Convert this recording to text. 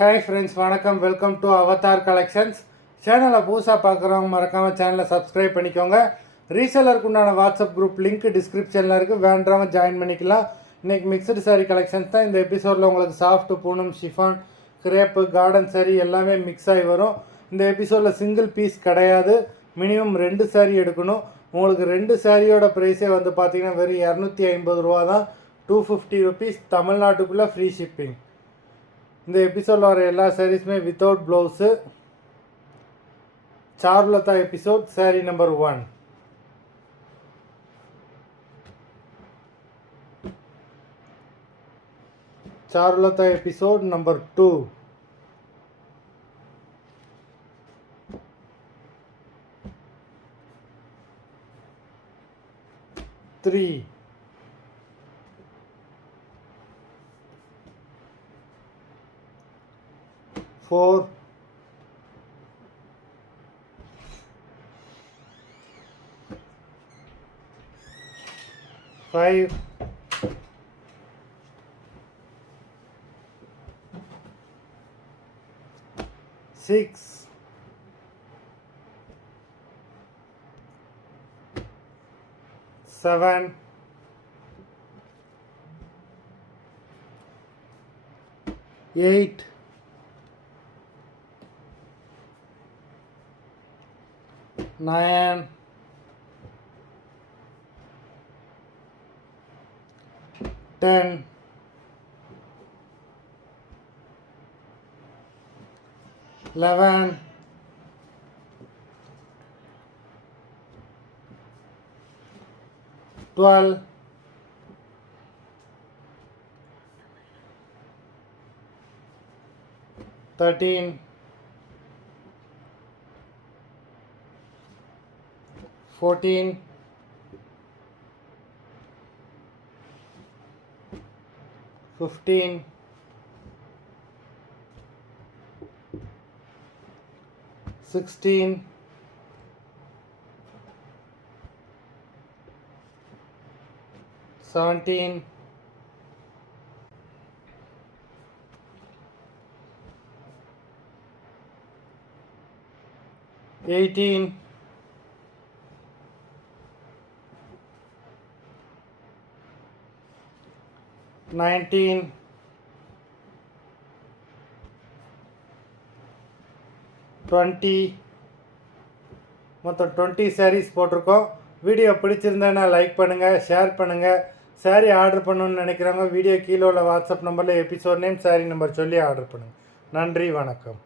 Hi friends, வணக்கம். Welcome to Avatar collections. சேனலை புதுசாக பார்க்குறவங்க மறக்காமல் சேனலை சப்ஸ்கிரைப் பண்ணிக்கோங்க. ரீசெலருக்கு உண்டான வாட்ஸ்அப் குரூப் லிங்க் டிஸ்கிரிப்ஷனில் இருக்குது, வேண்டவங்க ஜாயின் பண்ணிக்கலாம். இன்றைக்கி மிக்சடு சாரீ கலெக்ஷன்ஸ் தான். இந்த எபிசோடில் உங்களுக்கு சாஃப்ட், Poonam, chiffon, crepe, garden sari எல்லாமே மிக்ஸ் ஆகி வரும். இந்த எபிசோடில் சிங்கிள் பீஸ் கிடையாது, மினிமம் 2 சாரீ எடுக்கணும். உங்களுக்கு 2 சாரியோட ப்ரைஸே வந்து பார்த்தீங்கன்னா வெறும் 250 ரூபா தான். 250 ருபீஸ், தமிழ்நாட்டுக்குள்ளே ஃப்ரீ ஷிப்பிங். இந்த எபிசோடில் வர எல்லா சாரீஸுமே without blouse. Charulata episode sari number 1. Charulata episode number 2. Three, 4, 5, 6, 7, 8, 9, 10, 11, 12, 13, 14, 15, 16, 17, 18, 19, 20. மொத்தம் 20 சாரீஸ் போட்டிருக்கோம். வீடியோ பிடிச்சிருந்தேன்னா லைக் பண்ணுங்கள், ஷேர் பண்ணுங்கள். சாரீ ஆர்டர் பண்ணணுன்னு நினைக்கிறவங்க வீடியோ கீழே உள்ள வாட்ஸ்அப் நம்பரில் எபிசோட் நேம், சாரீ நம்பர் சொல்லி ஆர்டர் பண்ணுங்கள். நன்றி, வணக்கம்.